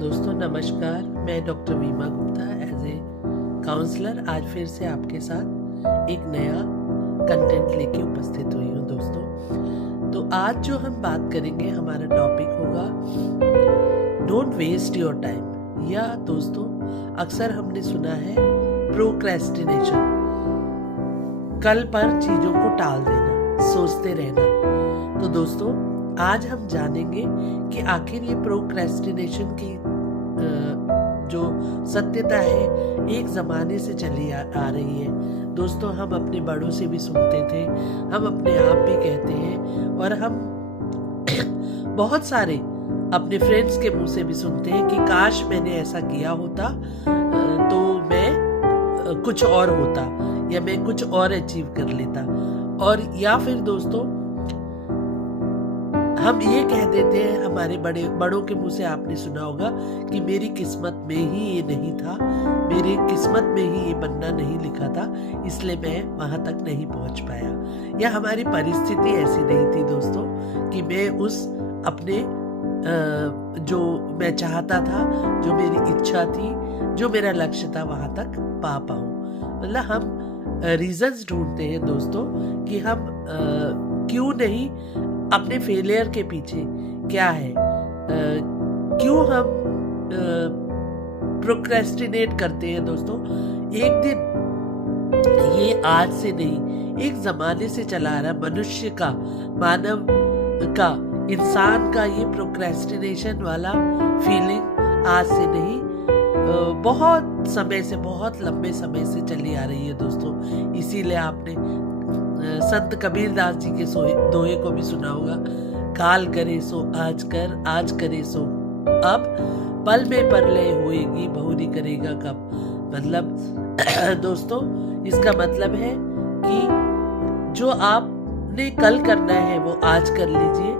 दोस्तों नमस्कार, मैं डॉक्टर वीमा गुप्ता एज ए काउंसलर आज फिर से आपके साथ एक नया कंटेंट लेके उपस्थित हुई हूँ। दोस्तों तो आज जो हम बात करेंगे, हमारा टॉपिक होगा डोंट वेस्ट योर टाइम। या दोस्तों अक्सर हमने सुना है प्रोक्रेस्टिनेशन, कल पर चीज़ों को टाल देना, सोचते रहना। तो दोस्तों आज हम जानेंगे कि आखिर ये प्रोक्रेस्टिनेशन की जो सत्यता है एक ज़माने से चली आ रही है। दोस्तों हम अपने बड़ों से भी सुनते थे, हम अपने आप भी कहते हैं, और हम बहुत सारे अपने फ्रेंड्स के मुंह से भी सुनते हैं कि काश मैंने ऐसा किया होता तो मैं कुछ और होता, या मैं कुछ और अचीव कर लेता। और या फिर दोस्तों हम ये कह देते हैं, हमारे बड़ों के मुंह से आपने सुना होगा कि मेरी किस्मत में ही ये नहीं था, मेरी किस्मत में ही ये बनना नहीं लिखा था, इसलिए मैं वहां तक नहीं पहुंच पाया। या हमारी परिस्थिति ऐसी नहीं थी दोस्तों कि मैं उस अपने जो मैं चाहता था, जो मेरी इच्छा थी, जो मेरा लक्ष्य था, वहां तक पा पाऊं। मतलब हम रीजंस ढूंढते हैं दोस्तों कि हम क्यों नहीं अपने फेलियर के पीछे क्या है, क्यों हम प्रोक्रेस्टिनेट करते हैं। दोस्तों एक दिन, ये आज से नहीं, एक जमाने से चला आ रहा, मनुष्य का, मानव का, इंसान का ये प्रोक्रेस्टिनेशन वाला फीलिंग आज से नहीं, बहुत समय से, बहुत लंबे समय से चली आ रही है दोस्तों। इसीलिए आपने संत कबीर दास जी के दोहे को भी सुना होगा, काल करे सो आज कर, आज करे सो अब, पल में परलय होएगी, बहुरी करेगा कब। मतलब दोस्तों इसका मतलब है कि जो आपने कल करना है वो आज कर लीजिए,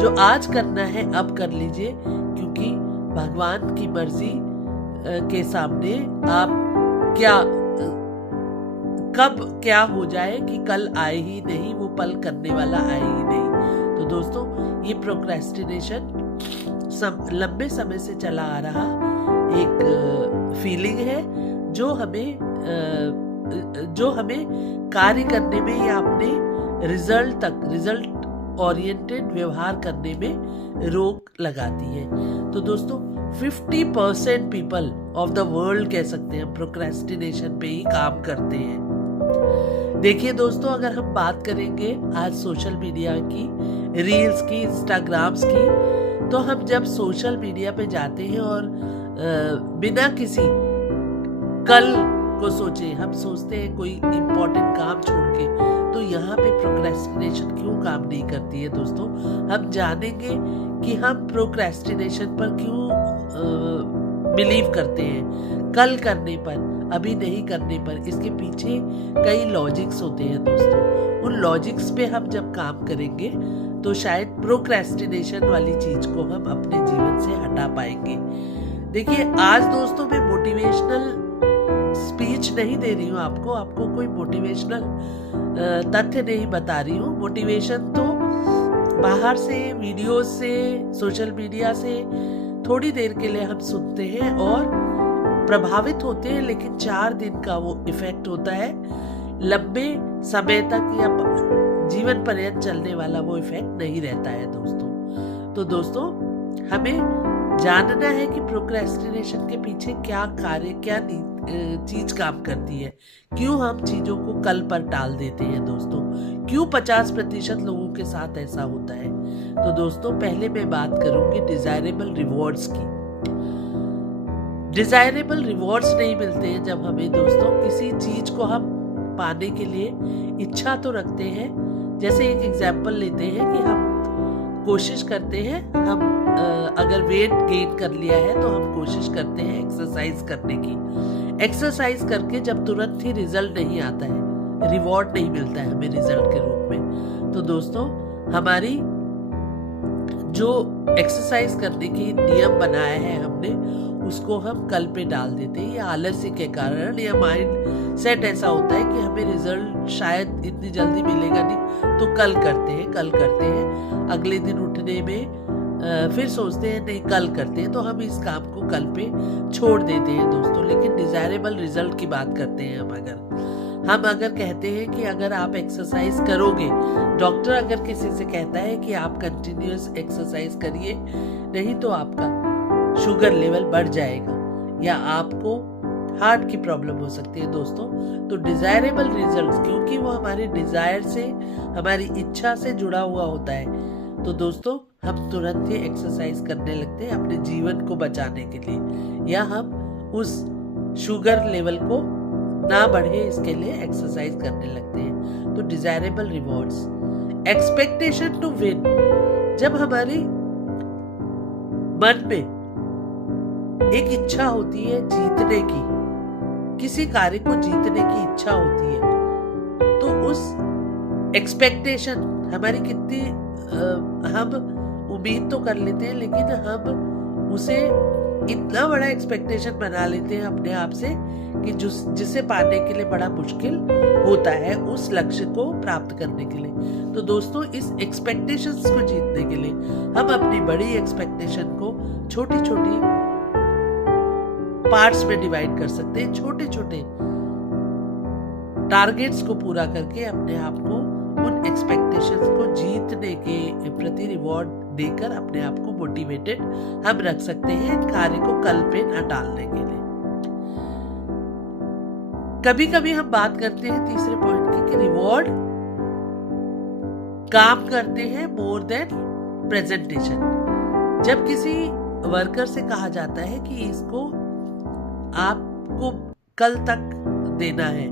जो आज करना है अब कर लीजिए, क्योंकि भगवान की मर्जी के सामने आप कब क्या हो जाए कि कल आए ही नहीं, वो पल करने वाला आए ही नहीं। तो दोस्तों ये प्रोक्रेस्टिनेशन लंबे समय से चला आ रहा एक फीलिंग है जो हमें कार्य करने में या अपने रिजल्ट ओरिएंटेड व्यवहार करने में रोक लगाती है। तो दोस्तों 50% पीपल ऑफ द वर्ल्ड कह सकते हैं प्रोक्रेस्टिनेशन पे ही काम करते हैं। देखिए दोस्तों, अगर हम बात करेंगे आज सोशल मीडिया की, रील्स की, इंस्टाग्राम्स की, तो हम जब सोशल मीडिया पे जाते हैं और बिना किसी कल को सोचे, हम सोचते हैं कोई इम्पोर्टेंट काम छोड़ के, तो यहाँ पे प्रोक्रेस्टिनेशन क्यों काम नहीं करती है दोस्तों। हम जानेंगे कि हम प्रोक्रेस्टिनेशन पर क्यों बिलीव करते हैं, कल करने पर, अभी नहीं करने पर। इसके पीछे कई लॉजिक्स होते हैं दोस्तों। उन लॉजिक्स पे हम जब काम करेंगे तो शायद प्रोक्रेस्टिनेशन वाली चीज को हम अपने जीवन से हटा पाएंगे। देखिए आज दोस्तों मैं मोटिवेशनल स्पीच नहीं दे रही हूँ आपको कोई मोटिवेशनल तथ्य नहीं बता रही हूँ। मोटिवेशन तो बाहर से, वीडियोस से, सोशल मीडिया से थोड़ी देर के लिए हम सुनते हैं और प्रभावित होते हैं, लेकिन 4 दिन का वो इफेक्ट होता है, लंबे समय तक या जीवन पर्यंत चलने वाला वो इफेक्ट नहीं रहता है दोस्तों। तो दोस्तों हमें जानना है कि प्रोक्रेस्टिनेशन के पीछे क्या कार्य, क्या चीज काम करती है, क्यों हम चीजों को कल पर टाल देते हैं दोस्तों, क्यों 50% लोगों के साथ ऐसा होता है। तो दोस्तों पहले मैं बात करूंगी डिजायरेबल रिवॉर्ड्स की। डिजायरेबल रिवॉर्ड्स नहीं मिलते हैं जब हमें दोस्तों किसी चीज को हम पाने के लिए इच्छा तो रखते हैं। जैसे एक एग्जाम्पल लेते हैं कि हम कोशिश करते हैं, हम अगर वेट गेन कर लिया है तो हम कोशिश करते हैं एक्सरसाइज करने की। एक्सरसाइज करके जब तुरंत ही रिजल्ट नहीं आता है, रिवॉर्ड नहीं मिलता है हमें रिजल्ट के रूप में, तो दोस्तों हमारी जो एक्सरसाइज करने की नियम बनाया है हमने, उसको हम कल पे डाल देते हैं। या आलस्य के कारण या माइंड सेट ऐसा होता है कि हमें रिजल्ट शायद इतनी जल्दी मिलेगा नहीं, तो कल करते हैं। अगले दिन उठने में फिर सोचते हैं नहीं कल करते हैं, तो हम इस काम को कल पे छोड़ देते हैं दोस्तों। लेकिन डिजायरेबल रिजल्ट की बात करते हैं हम अगर कहते हैं कि अगर आप एक्सरसाइज करोगे, डॉक्टर अगर किसी से कहता है कि आप कंटिन्यूअस एक्सरसाइज करिए, नहीं तो आपका शुगर लेवल बढ़ जाएगा या आपको हार्ट की प्रॉब्लम हो सकती है दोस्तों। तो डिजायरेबल रिजल्ट्स, क्योंकि वो हमारे डिजायर से, हमारी इच्छा से जुड़ा हुआ होता है, तो दोस्तों हम तुरंत ही एक्सरसाइज करने लगते हैं अपने जीवन को बचाने के लिए, या हम उस शुगर लेवल को ना बढ़े इसके लिए एक्सरसाइज करने लगते हैं। तो desirable rewards, expectation to win, जब हमारी मन में एक इच्छा होती है जीतने की, किसी कार्य को जीतने की इच्छा होती है, तो उस एक्सपेक्टेशन हमारी कितनी हम उम्मीद तो कर लेते हैं, लेकिन हम उसे इतना बड़ा एक्सपेक्टेशन बना लेते हैं अपने आप से कि जिसे पाने के लिए बड़ा मुश्किल होता है उस लक्ष्य को प्राप्त करने के लिए। तो दोस्तों इस एक्सपेक्टेशंस को जीतने के लिए हम अपनी बड़ी एक्सपेक्टेशन को छोटी छोटी पार्ट्स में डिवाइड कर सकते हैं, छोटे छोटे टारगेट्स को पूरा करके अपने आप को उन एक्सपेक्टेशंस को जीतने के प्रति रिवॉर्ड देकर अपने आप को मोटिवेटेड हम रख सकते हैं कार्य को कल पे न टालने के लिए। कभी कभी हम बात करते हैं तीसरे पॉइंट की कि रिवॉर्ड काम करते हैं मोर देन प्रेजेंटेशन। जब किसी वर्कर से कहा जाता है कि इसको आपको कल तक देना है,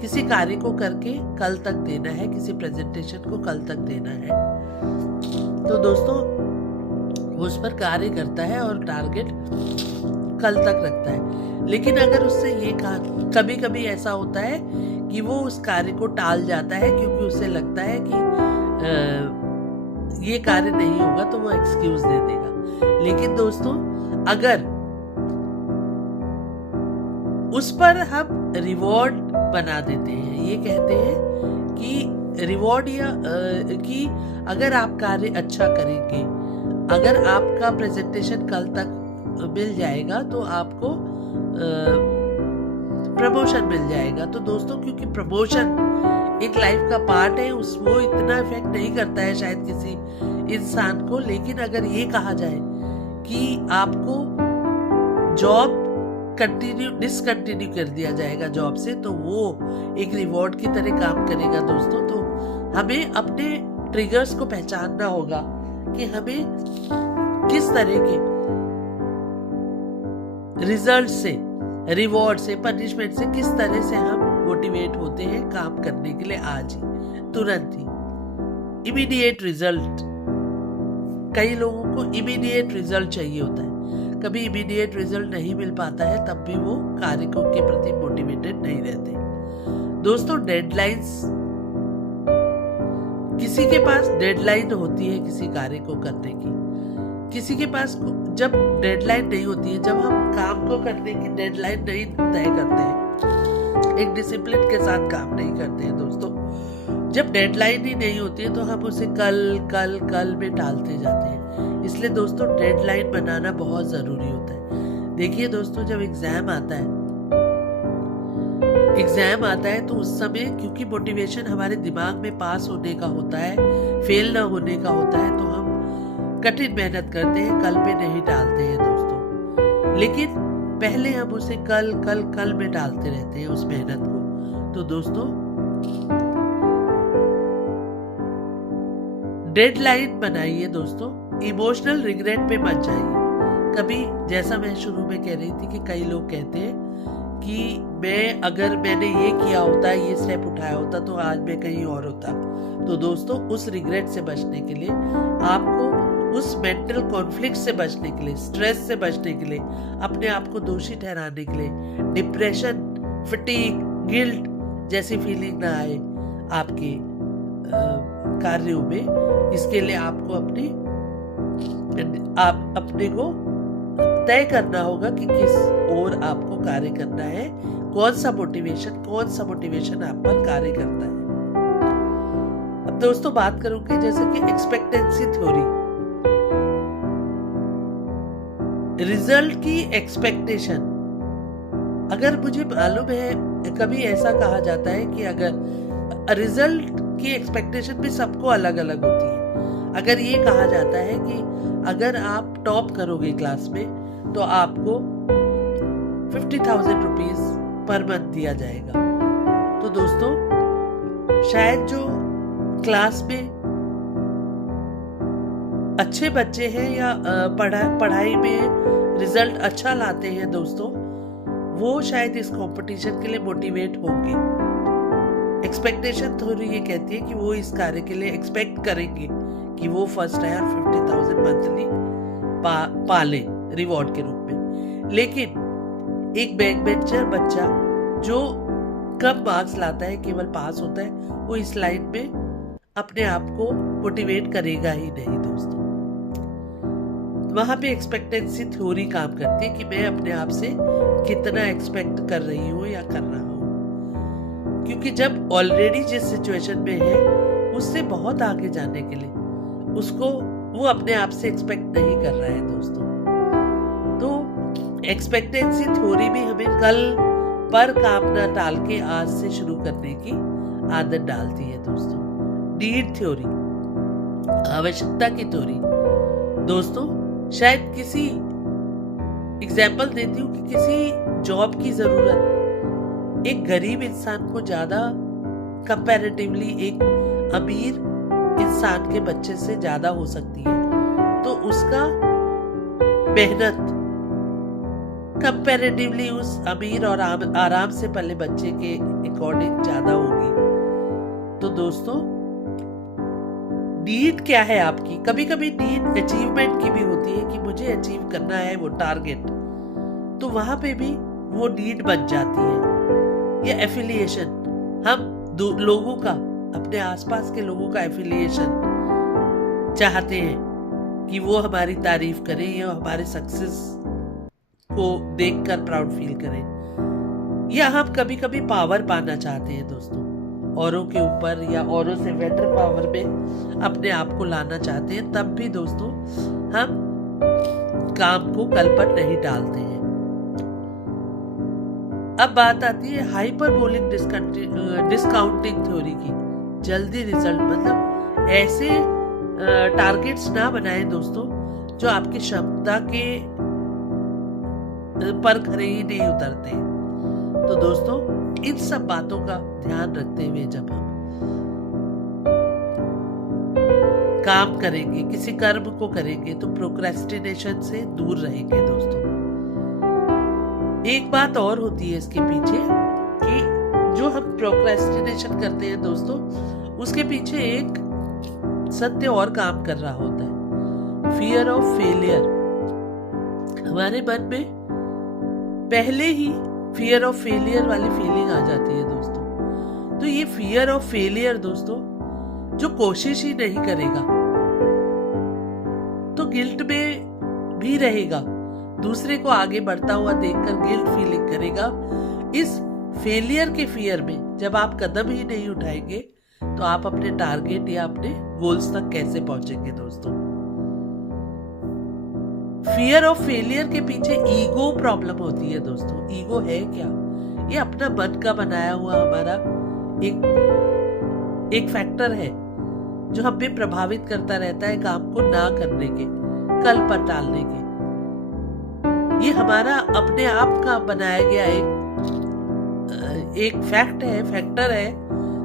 किसी कार्य को करके कल तक देना है, किसी प्रेजेंटेशन को कल तक देना है, तो दोस्तों वो उस पर कार्य करता है और टारगेट कल तक रखता है। लेकिन अगर उससे ये कहा, कभी कभी ऐसा होता है कि वो उस कार्य को टाल जाता है क्योंकि उसे लगता है कि ये कार्य नहीं होगा, तो वो एक्सक्यूज दे देगा। लेकिन दोस्तों अगर उस पर हम रिवॉर्ड बना देते हैं, ये कहते हैं कि रिवॉर्ड या कि अगर आप कार्य अच्छा करेंगे, अगर आपका प्रेजेंटेशन कल तक मिल जाएगा तो आपको प्रमोशन मिल जाएगा। तो दोस्तों क्योंकि प्रमोशन एक लाइफ का पार्ट है, वो इतना इफेक्ट नहीं करता है शायद किसी इंसान को, लेकिन अगर ये कहा जाए कि आपको जॉब डिसकंटिन्यू कर दिया जाएगा जॉब से, तो वो एक रिवॉर्ड की तरह काम करेगा दोस्तों। तो हमें अपने ट्रिगर्स को पहचानना होगा कि हमें किस तरह के रिजल्ट से, रिवॉर्ड से, पनिशमेंट से किस तरह से हम मोटिवेट होते हैं काम करने के लिए आज ही, तुरंत ही। इमीडिएट रिजल्ट, कई लोगों को इमीडिएट रिजल्ट चाहिए होता है, कभी इमीडिएट रिजल्ट नहीं मिल पाता है, तब भी वो कार्य के प्रति मोटिवेटेड नहीं रहते। दोस्तों डेडलाइंस, किसी के पास डेडलाइन होती है किसी कार्य को करने की, किसी के पास जब डेडलाइन नहीं होती है, जब हम काम को करने की डेडलाइन नहीं तय करते हैं, एक डिसिप्लिन के साथ काम नहीं करते हैं दोस्तों, जब डेडलाइन ही नहीं होती है तो हम उसे कल में टालते जाते हैं। इसलिए दोस्तों डेडलाइन बनाना बहुत जरूरी होता है। देखिए दोस्तों जब एग्जाम आता है तो उस समय क्योंकि मोटिवेशन हमारे दिमाग में पास होने का होता है, फेल ना होने का होता है, तो हम कठिन मेहनत करते हैं, कल पे नहीं डालते हैं दोस्तों। लेकिन पहले हम उसे कल में डालते रहते हैं उस मेहनत को। तो दोस्तों डेडलाइन बनाइए दोस्तों, इमोशनल रिग्रेट पे मत जाइए। कभी जैसा मैं शुरू में कह रही थी कि कई लोग कहते हैं कि अगर मैंने ये किया होता, ये स्टेप उठाया होता तो आज मैं कहीं और होता। तो दोस्तों उस रिग्रेट से बचने के लिए, आपको उस मेंटल कॉन्फ्लिक्ट से बचने के लिए, स्ट्रेस से बचने के लिए, अपने आप को दोषी ठहराने के लिए, डिप्रेशन, फटीग, गिल्ट जैसी फीलिंग ना आए आपके कार्यों में, इसके लिए आपको अपने को तय करना होगा कि किस ओर आपको कार्य करना है, कौन सा मोटिवेशन आप पर कार्य करता है। अब दोस्तों बात करूंगी जैसे कि एक्सपेक्टेंसी थ्योरी। रिजल्ट की एक्सपेक्टेशन, अगर मुझे मालूम है कभी ऐसा कहा जाता है कि अगर रिजल्ट की एक्सपेक्टेशन भी सबको अलग अलग होती है। अगर ये कहा जाता है कि अगर आप टॉप करोगे क्लास में तो आपको 50,000 रुपीज पर मंथ दिया जाएगा। तो दोस्तों शायद जो क्लास में अच्छे बच्चे हैं या पढ़ाई में रिजल्ट अच्छा लाते हैं दोस्तों, वो शायद इस कंपटीशन के लिए मोटिवेट होंगे। एक्सपेक्टेशन थ्योरी ये कहती है कि वो इस कार्य के लिए एक्सपेक्ट करेंगे कि वो फर्स्ट आए और 50,000 मंथली पाले रिवॉर्ड के रूप में। लेकिन एक बैक बेंचर बच्चा जो कम मार्क्स लाता है, केवल पास होता है, वो इस लाइन में अपने आप को मोटिवेट करेगा ही नहीं दोस्तों। वहां पे एक्सपेक्टेंसी थ्योरी काम करती है कि मैं अपने आप से कितना एक्सपेक्ट कर रही हूँ या कर रहा हूँ, क्योंकि जब ऑलरेडी जिस सिचुएशन में है उससे बहुत आगे जाने के लिए उसको वो अपने आप से एक्सपेक्ट नहीं कर रहा है दोस्तों। तो एक्सपेक्टेंसी थ्योरी भी हमें कल पर काम न टाल के आज से शुरू करने की आदत डालती है दोस्तों। नीड थ्योरी, आवश्यकता की थ्योरी दोस्तों, शायद किसी एग्जाम्पल देती हूँ कि किसी जॉब की जरूरत एक गरीब इंसान को ज्यादा कंपैरेटिवली एक अमीर इंसान के बच्चे से ज्यादा हो सकती है, तो उसका मेहनत कंपैरेटिवली उस अमीर और आराम से पले बच्चे के अकॉर्डिंग ज्यादा होगी। तो दोस्तों नीड क्या है आपकी? कभी कभी नीड अचीवमेंट की भी होती है कि मुझे अचीव करना है वो टारगेट, तो वहां पे भी वो नीड बन जाती है। ये एफिलिएशन, हम लोगों का, अपने आसपास के लोगों का एफिलिएशन चाहते हैं कि वो हमारी तारीफ करें या हमारे सक्सेस को देखकर प्राउड फील करें, या हम कभी कभी पावर पाना चाहते हैं दोस्तों, औरों के ऊपर या औरों से बेटर पावर में अपने आप को लाना चाहते हैं, तब भी दोस्तों हम काम को कल पर नहीं टालते हैं। अब बात आती है हाइपरबोलिक डिस्काउंटिंग थ्योरी की। जल्दी रिजल्ट, मतलब ऐसे टारगेट्स ना बनाएं दोस्तों जो आपकी क्षमता के पर खरे ही नहीं उतरते। तो दोस्तों इन सब बातों का ध्यान रखते हुए जब हम काम करेंगे, किसी कर्म को करेंगे, तो प्रोक्रेस्टिनेशन से दूर रहेंगे दोस्तों। एक बात और होती है इसके पीछे कि जो हम प्रोक्रेस्टिनेशन करते हैं दोस्तों, उसके पीछे एक सत्य और काम कर रहा होता है, फियर ऑफ फेलियर। हमारे मन में पहले ही फियर ऑफ फेलियर वाली फीलिंग आ जाती है दोस्तों। तो ये फियर ऑफ फेलियर दोस्तों, जो कोशिश ही नहीं करेगा तो गिल्ट में भी रहेगा, दूसरे को आगे बढ़ता हुआ देखकर गिल्ट फीलिंग करेगा। इस फेलियर के फियर में जब आप कदम ही नहीं उठाएंगे तो आप अपने टारगेट या अपने गोल्स तक कैसे पहुंचेंगे दोस्तों। फियर ऑफ फेलियर के पीछे ईगो प्रॉब्लम होती है दोस्तों। ईगो है क्या? ये अपना मन का बनाया हुआ हमारा एक फैक्टर है जो हमें प्रभावित करता रहता है काम को ना करने के, कल पर टालने के। ये हमारा अपने आप का बनाया गया एक फैक्टर है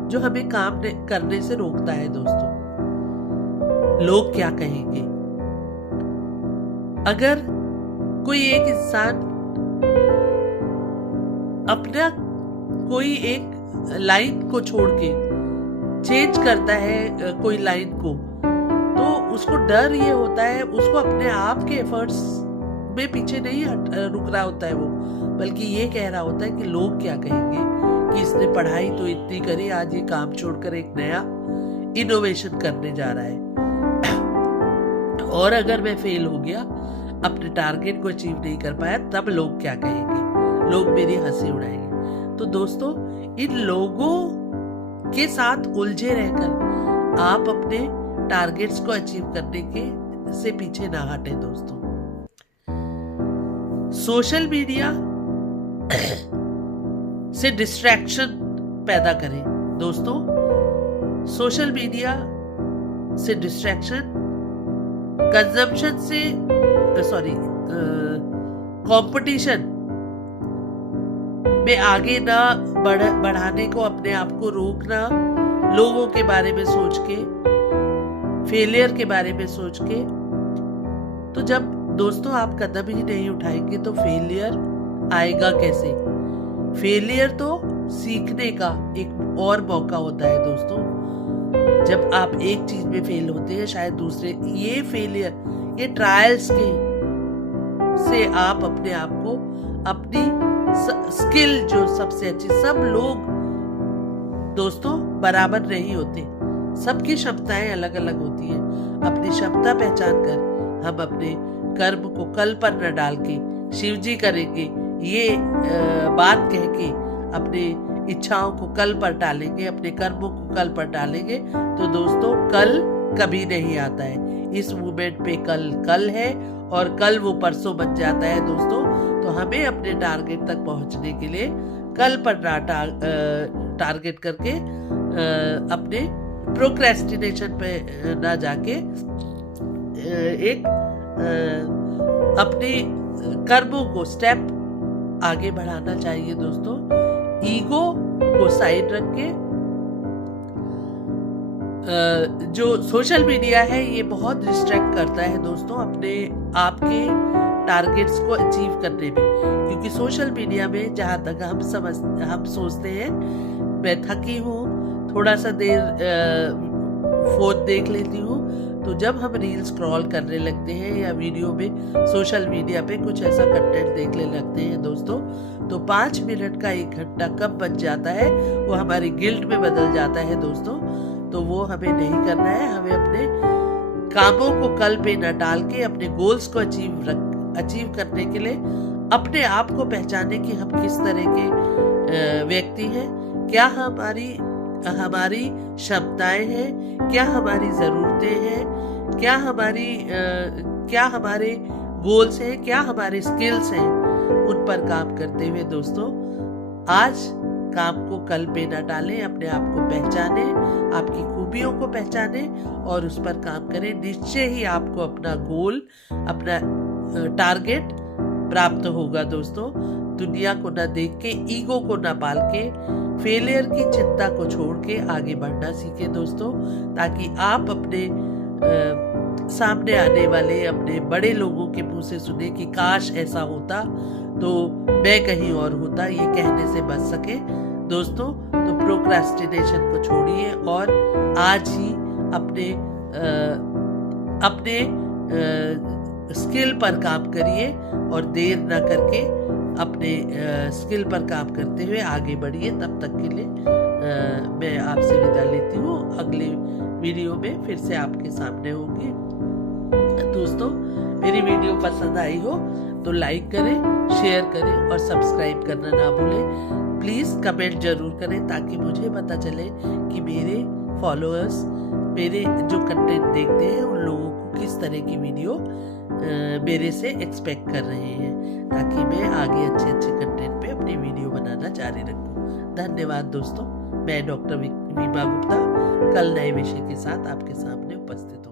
जो हमें काम करने से रोकता है दोस्तों। लोग क्या कहेंगे? अगर कोई एक इंसान अपना कोई एक लाइन को छोड़ के चेंज करता है कोई लाइन को, तो उसको डर ये होता है, उसको अपने आप के एफर्ट्स में पीछे नहीं रुक रहा होता है वो, बल्कि ये कह रहा होता है कि लोग क्या कहेंगे कि इसने पढ़ाई तो इतनी करी, आज ये काम छोड़कर एक नया इनोवेशन करने जा रहा है, और अगर मैं फेल हो गया, अपने टारगेट को अचीव नहीं कर पाया, तब लोग क्या कहेंगे, लोग मेरी हंसी उड़ाएंगे। तो दोस्तों इन लोगों के साथ उलझे रहकर आप अपने टारगेट्स को अचीव करने के से पीछे ना हटें दोस्तों। सोशल मीडिया से डिस्ट्रैक्शन पैदा करें दोस्तों। सोशल मीडिया से डिस्ट्रैक्शन, कंजम्पशन से कंपटीशन में आगे ना बढ़ाने को, अपने आप को रोकना, लोगों के बारे में सोच के, फेलियर के बारे में सोच के। तो जब दोस्तों आप कदम ही नहीं उठाएंगे तो फेलियर आएगा कैसे? फेलियर तो सीखने का एक और मौका होता है दोस्तों। जब आप एक चीज में फेल होते हैं, शायद दूसरे, ये फेलियर, ये ट्रायल्स के से आप अपने आप को, अपनी स्किल जो सबसे अच्छी, सब लोग दोस्तों बराबर नहीं होते, सबकी क्षमताएं अलग अलग होती है। अपनी क्षमता पहचान कर हम अपने कर्म को कल पर न डाल के शिव जी करेंगे, ये बात कह के अपने इच्छाओं को कल पर टालेंगे, अपने कर्मों को कल पर टालेंगे, तो दोस्तों कल कभी नहीं आता है। इस मूवमेंट पे कल है और कल वो परसों बच जाता है दोस्तों। तो हमें अपने टारगेट तक पहुंचने के लिए कल पर टारगेट करके अपने प्रोक्रेस्टिनेशन पे ना जाके एक अपने कर्मों को स्टेप आगे बढ़ाना चाहिए दोस्तों। ईगो को साइड रख के, जो सोशल मीडिया है ये बहुत डिस्ट्रैक्ट करता है दोस्तों अपने आपके टारगेट्स को अचीव करने में। क्योंकि सोशल मीडिया में जहाँ तक हम सोचते हैं मैं थकी हूँ, थोड़ा सा देर फोन देख लेती हूँ, तो जब हम रील स्क्रॉल करने लगते हैं या वीडियो में सोशल मीडिया पे कुछ ऐसा कंटेंट देखने लगते हैं दोस्तों, तो 5 मिनट का 1 घंटा कब बच जाता है वो हमारी गिल्ट में बदल जाता है दोस्तों। तो वो हमें नहीं करना है। हमें अपने कामों को कल पे न डाल के अपने गोल्स को अचीव करने के लिए अपने आप को पहचाने कि हम किस तरह के व्यक्ति हैं, क्या हमारी क्षमताएं हैं, क्या हमारी जरूरतें हैं, क्या हमारे गोल्स हैं, क्या हमारे स्किल्स हैं। उन पर काम करते हुए दोस्तों आज काम को कल पे ना डालें, अपने आप को पहचाने, आपकी खूबियों को पहचाने और उस पर काम करें। निश्चय ही आपको अपना गोल, अपना टारगेट प्राप्त होगा दोस्तों। दुनिया को ना देख के, ईगो को ना पाल के, फेलियर की चिंता को छोड़ के आगे बढ़ना सीखे दोस्तों, ताकि आप अपने सामने आने वाले अपने बड़े लोगों के मुंह से सुने कि काश ऐसा होता तो मैं कहीं और होता, ये कहने से बच सके दोस्तों। तो प्रोक्रेस्टिनेशन को छोड़िए और आज ही अपने स्किल पर काम करिए और देर ना करके अपने स्किल पर काम करते हुए आगे बढ़िए। तब तक के लिए मैं आपसे विदा लेती हूँ। अगले वीडियो में फिर से आपके सामने होंगे दोस्तों। मेरी वीडियो पसंद आई हो तो लाइक करें, शेयर करें और सब्सक्राइब करना ना भूलें। प्लीज़ कमेंट जरूर करें ताकि मुझे पता चले कि मेरे फॉलोअर्स, मेरे जो कंटेंट देखते हैं, उन लोगों को किस तरह की वीडियो मेरे से एक्सपेक्ट कर रहे हैं, ताकि मैं आगे अच्छे कंटेंट पे अपनी वीडियो बनाना जारी रखूं। धन्यवाद दोस्तों। मैं डॉक्टर वीबा गुप्ता कल नए विषय के साथ आपके सामने उपस्थित